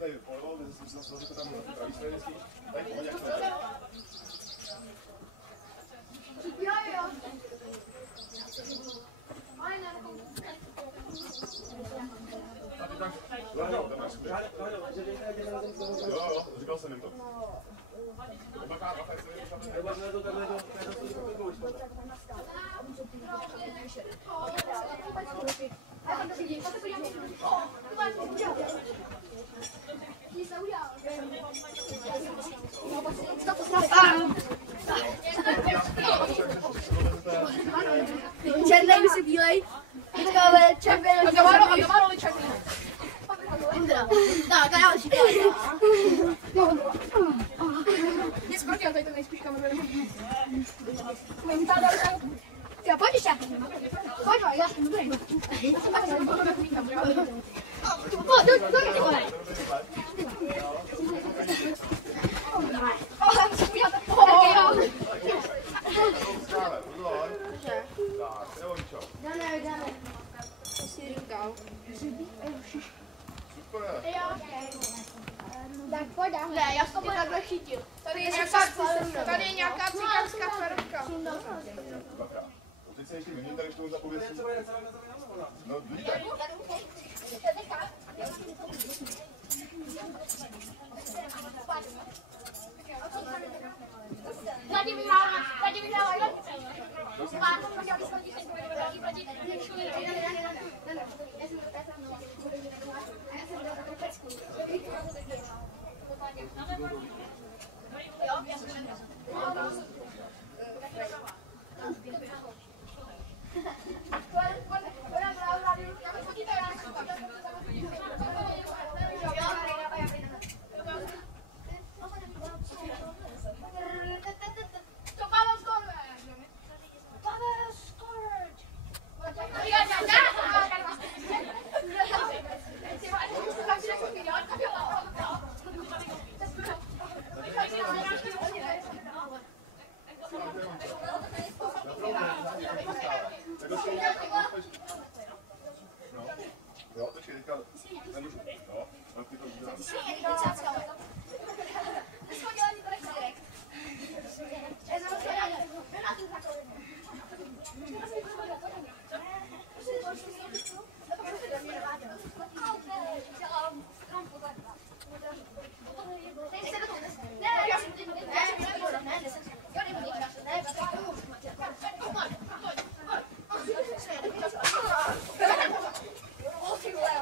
tady poloval, zase to tam pravý straně vždycky. Tady pohodě, jak to je. Jo. A ty tak, tam máš skvěle. Jo, říkal jsem jim to. Černej by si bílej. Ale červený. A Gamaroli černý. Tak, a další. Nic proti, já tady to nejspíš kameru. Já pojď ještě. Pojď, já jsem dobrý. Tak pojď, ne, já jsem to takhle chytil. Tady je nějaká cikánská ferovka. Teď se ještě vymění, tady v tom zapovědci. No, vidíte. Tady vyhrává. Jo, počkej, teďka nemůžu. Jo, mám ty to udělám.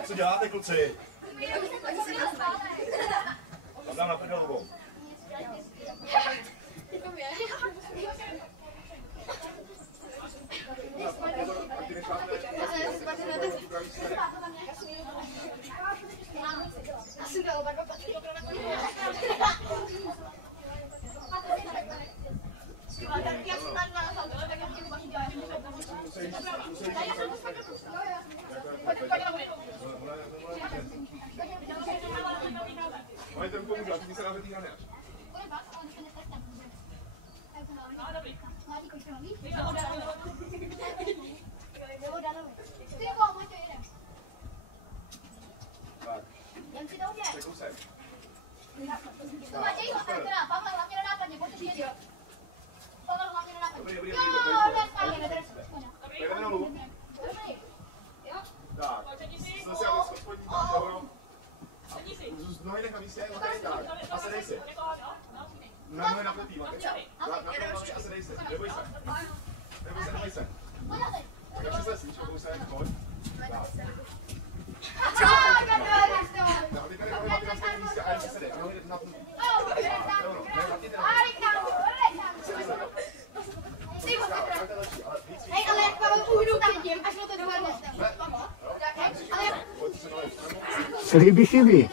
Co děláte, kluci? A dám na prdelovou. Ale ten pomůže, a ty se dáme tý hranáč. Tak. Překusek. Pavel, hlavně na nápadně, pojď jít. Pavel, hlavně na nápadně. Dobrý. Jdeme dolů. Tak. Jsme si ale spodní tak dobro. Nohy nech na místě, no tady tak. A sedej si. Na nohy napletý, a sedej si. Neboj se. Neboj se. Tak si se sníč, pokud se pojď. Ty tady nohy napletý na stejném místě a ještě sedej. A nohy napletý. Hej, ale jak Pavel půjdu tam tím, až mu to dovedne. Slíbí chybí.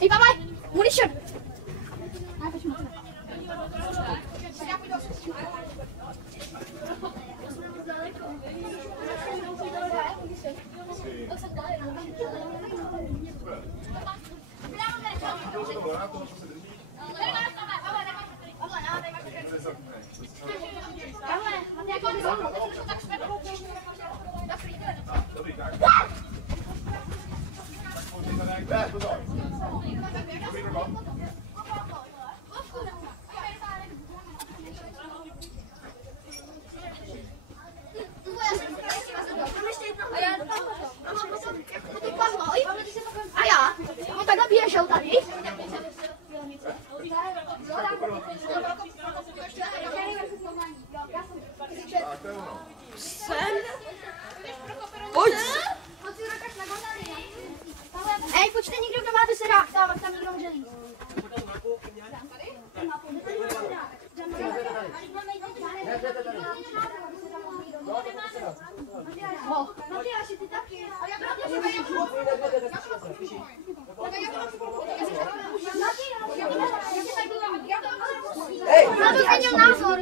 Ej, Pavel, munition! Dobrý, tak. Pozor. Dobrý, drobom. A já? On takhle běžel tady. Jsem. Pojď. Ej, počte někdo, kdo má tu sedák, tam někdo může jít. Matyáši, ty taky. Na to změnil názor.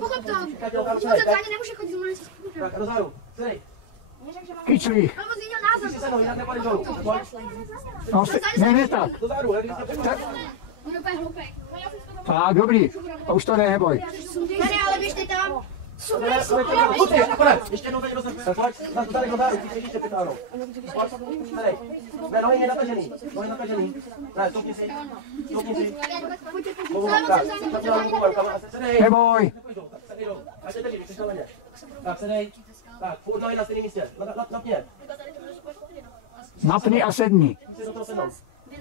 Pochop to. Můžete ani nemůže chodit z mluví. Tak, Rozáru, sedej. Kyčlí. Nebo změnil názor. Ty se sednou, jinak nepadeš dolů. Pojď. No, ne tak. Rozáru, jak jsi Tak, On je úplně hloupej. tak, dobrý. A už to neboj. Tady, ale běžte tam. Kluci, akorát, ještě jednou tady rozhodne. Pojď, na to tady Rozáru, ty se ještě přitáhnou. Pojď, sedej. Ne, nohy nenatažený, nohy natažený. Ne, stopni si, stopni si. Mohu tak, tak dělám rukou rukama a sedej. Neboj. Tak sedej dolů, ať se drží, jsi na ledě. Tak sedej, tak, furt nohy na stejném místě, napně. Napni a sedni. Musíš do toho sednout.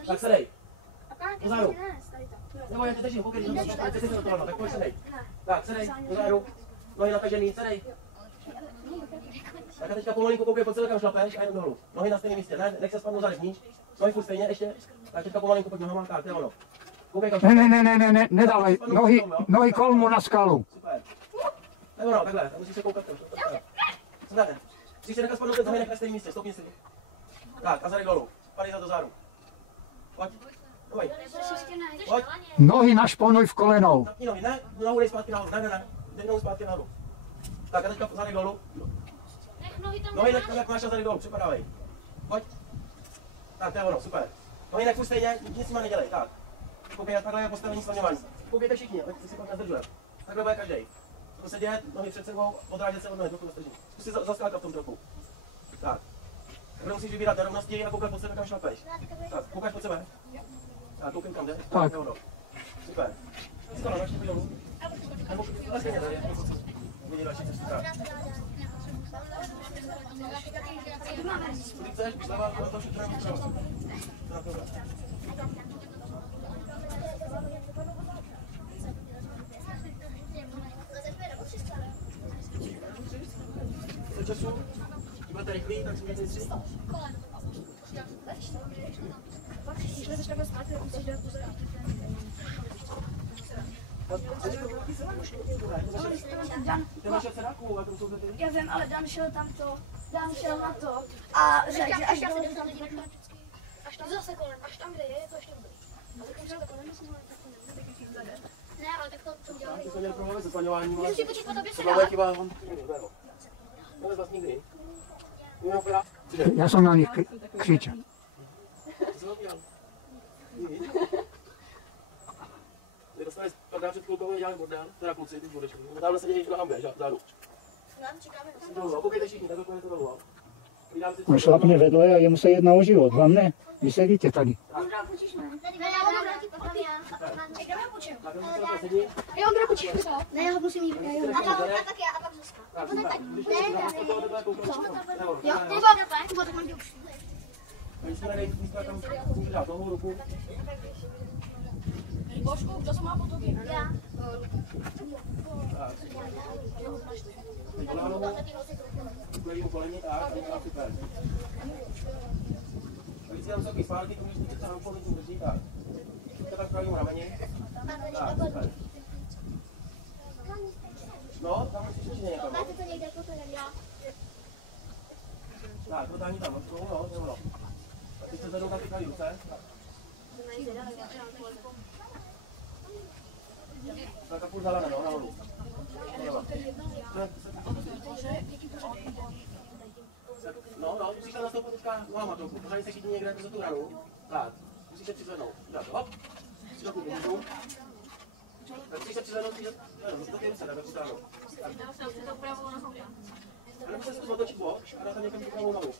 Tak sedej. Rozáru. Nebo já tě držím, pokud ty se do toho, tak pojď sedej. Tak sedej, Rozáru. Nohy natažený, sedej. Tak a teďka pomalinku koukej pod sebe, kam šlapeš a jenom dolů. Nohy na stejném místě, ne, nech se spadnou zády vníž. Nohy furt stejně, ještě. Tak teďka pomalinku pod nohama, tak, to je ono. Koukej kam šlapeš. Ne, nedávej. Nohy kolmu na skalu. Super. To je ono, takhle, tak musíš se koukat tam. Co dáte? Musíš se nechat spadnout ten nohy, nech na stejném místě, stopni si. Tak, a zadek dolů. Padej za to záru. Pojď. Pojď. Pojď. Nohy našponuj v kolenou. Napni nohy, ne, nohu dej zpátky nahoru, ne, dej nohu zpátky nahoru. Tak a teďka zadek dolů. Nohy nech tam, jak máš a zadek dolů, připadávej. Pojď. Tak, to je ono, super. Nohy nech furt stejně, nic s nima nedělej, tak. Koukej, takhle je postavení slaňování. Koukejte všichni, ať si pak nezdržuje. Takhle bude každej. To se děje, nohy před sebou, odrážet se od nohy, trochu strží. Zkus si zaskákat v tom trochu. Tak. Takhle musíš vybírat nerovnosti a koukat pod sebe, kam šlapeš. Tak, koukáš pod sebe. Tak, koukej kam jde. Tak. To je ono. Super. Skoro, ještě půjde dolů. Nebo stejně tady, vidí další cestu. Tak. Když chceš, sleva, to všechno je potřeba. Do času, když budete rychlí, tak si mějte 3. Já vím, ale Dan šel tam to, Dan šel na to a řekl, že až zase kolem, až tam, kde je to ještě dobrý. Ale když šel kolem, jsme tak ne, ale tak to dělali. To jsme měli problém se slaňováním. Můžu si počít po tobě se to dát? chyba, on nevím vás nikdy. Já jsem na nich křičel. Co jsem dělal? Vy dostali pardá před chvilkou, dělali bordel, teda kluci, ty budeš. Tamhle se dějí na hambě, zádu. Dolů, koukejte všichni, takhle půjdete dolů. On šlapne vedle a jemu se jedná o život. Vám ne? Vy sedíte tady. Ondra, počíš mě? Ne, já ho vrátím potom já. Kde ho počím? Jo, Ondra, počíš mě? Ne, já ho musím jít. A tak já, a pak Zuzka. Nebo ne, tak. Ne, jo, ty tak mám už. Když jsme tady, tam můžu dát nohou ruku. Božku, kdo se má po tobě? Já. Koláno, uklejím koleni, tak, super. Když si tam jsou takový spálky, to můžeš týkat se na rukou, lidí drží, tak. Šupka tak pravým rameni. Tak, super. No, tam musíš určitě někam. Máte to někde, potom já. Tak, totální tam, no, no. A teď se zvednou na ty pravý ruce. Tak a půl zalana, no, nahoru. No, musíš tam nastoupit teďka nohama trochu, pořádně se chytí někde za tu ranu. Tak, musíš se přizvednout. Tak, hop. Musíš to pomůžu. Tak musíš se přizvednout, do té ruce, na tu stranu. A nebo se zkus otočit bok a dá tam někam tu pravou nohu.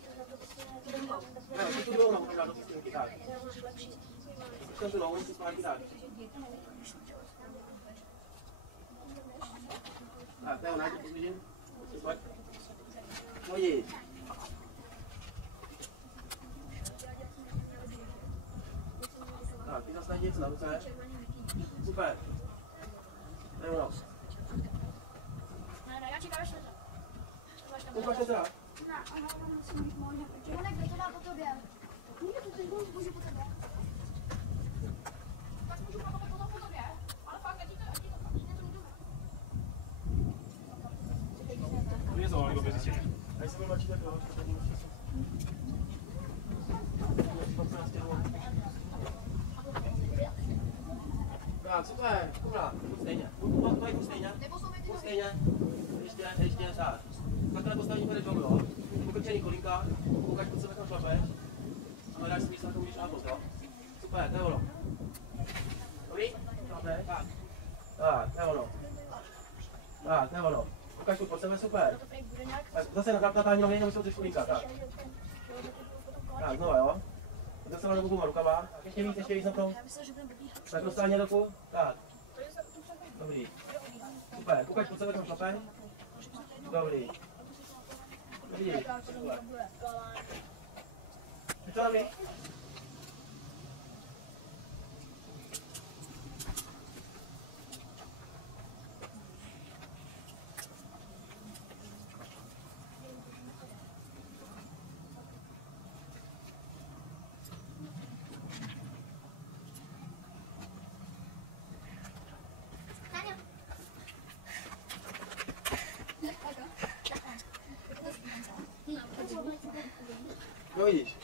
Ne, tu druhou nohu tam dá do té stěnky, tak. Už tu nohu, musíš zpátky tak. Tak, to je ono, pozdvížím. Pojď. Tak, ty zase najdi něco na ruce. Super. To je ono. Já čekám, až to. Ukáž to teda. Kdo to dá po tobě? Můžu po tobě. Tak můžu potom po tobě, ale fakt, ať ti to Je to, nebo bez těle. A jestli mi mladší, tak jo. Tak, super, dobrá, stejně. Pojď stejně. Stejně. Ještě, tak. Takhle postavení bude dolů, jo. Pokrčený kolínka, koukáš pod sebe, kam šlapeš. A hledáš si místo, na to můžeš nápot, jo. Super, to je ono. Dobrý? Tak. Tak, to je ono. Tak, to je ono. Koukáš pod sebe, super. Zase natáhni nohy, nemusíš držet kolínka, tak. Tak, znova, jo. Zase na oboma rukama. Ještě víc na tom. Tak roztáhni ruku. Tak. Dobrý. Super. Koukáš pod sebe, kam šlapeš. Dobrý. Dobrý. Super. Co dobrý? No vidíš.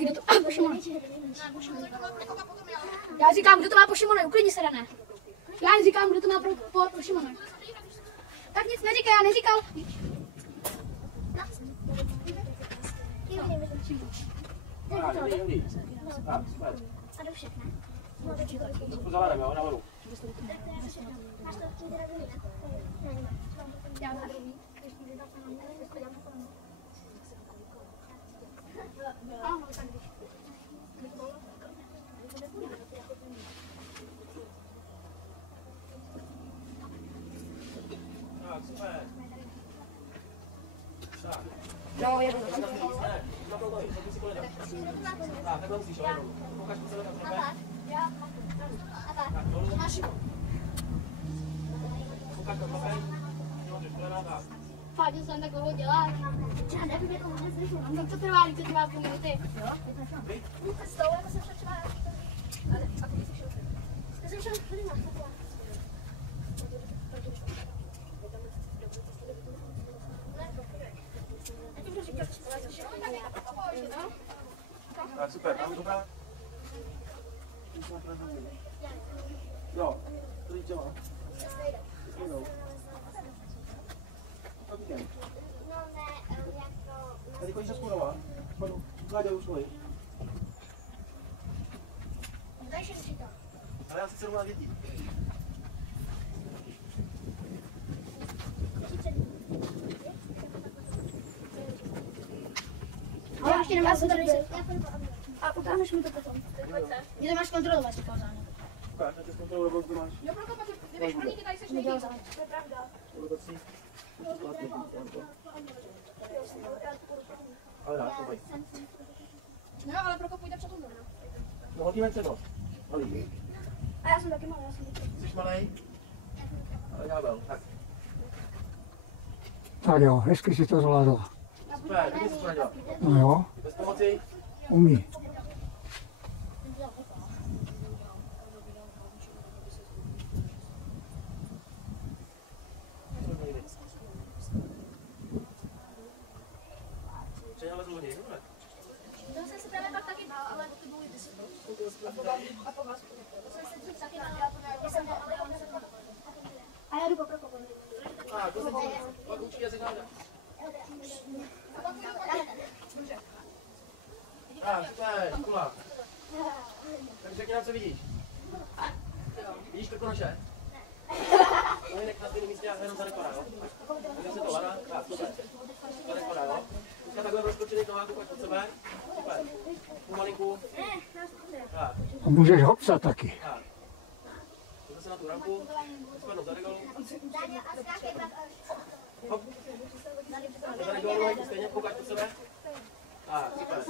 Kdo to má pošimone? Já říkám, kdo to má pošimone, uklidni se, Dané. Já říkám, kdo to má pošimone. Tak nic neříkej, já neříkal. Dobrý. Tak, super. A do všechna. To zavánem, jo, nahoru. Já na druhý. Tak, super. Tak. No, jedu. Tak, takhle musíš, jo, jenom. Koukáš po sebe, tam šlapeš. A tak. Tak, dolů. Máš Koukáš tam šlapeš. Můžeš, kolena, tak. fakt, že jsem tak dlouho dělá. Já nevím, jak to vůbec nešlo. Tak to trvá půl minuty. Jo? To s tou, jako jsem šel třeba. Ale, a ty jsi šel. Já jsem šel chvíli na takhle. Tak, super, tam dobrá. Jo, to jít těma. Tady chodíš do Skurova? Vládě už školy. Ale já si 17 dětí. Ale ještě nemáš kontrolovat. A ukážeš mi to potom. Mě to máš kontrolovat, říkal záně. Ukáž, já tě zkontroluji, kdo máš. Jo, proto ty jdeš prvníky, tady seš nedělal záně. To je pravda. Ale rád, to pojď. No, ale prokopujte před tom. No, hodíme přednost. Malý. A já jsem taky malý, já jsem taky. Jsi malej? Ale ďábel, tak. Tak jo, hezky si to zvládla. Super, ty jsi poradila. No jo, Bez pomoci? umí. Stejně lezu od něj, dobře. To jsem si právě pak taky dal, ale to bylo 10. A po vás. To jsem si dřív taky dal, a já jdu po propovědi. A, to jsem si, pak učí jazyk náda. A, super, Kula. Tak řekni nám, co vidíš. Vidíš krkonoše? Nohinek na stejném místě a jenom zadek padá, jo? Zase to lana, tak, super. Zadek padá, jo? Teďka takhle roztočený noháku, pojď pod sebe. Super. Pomalinku. Tak. A můžeš hopsat taky. Tak. Zase na tu rampu. Spadnout zadek dolů. Hop. Zadek dolů, stejně koukáš pod sebe. Tak, super.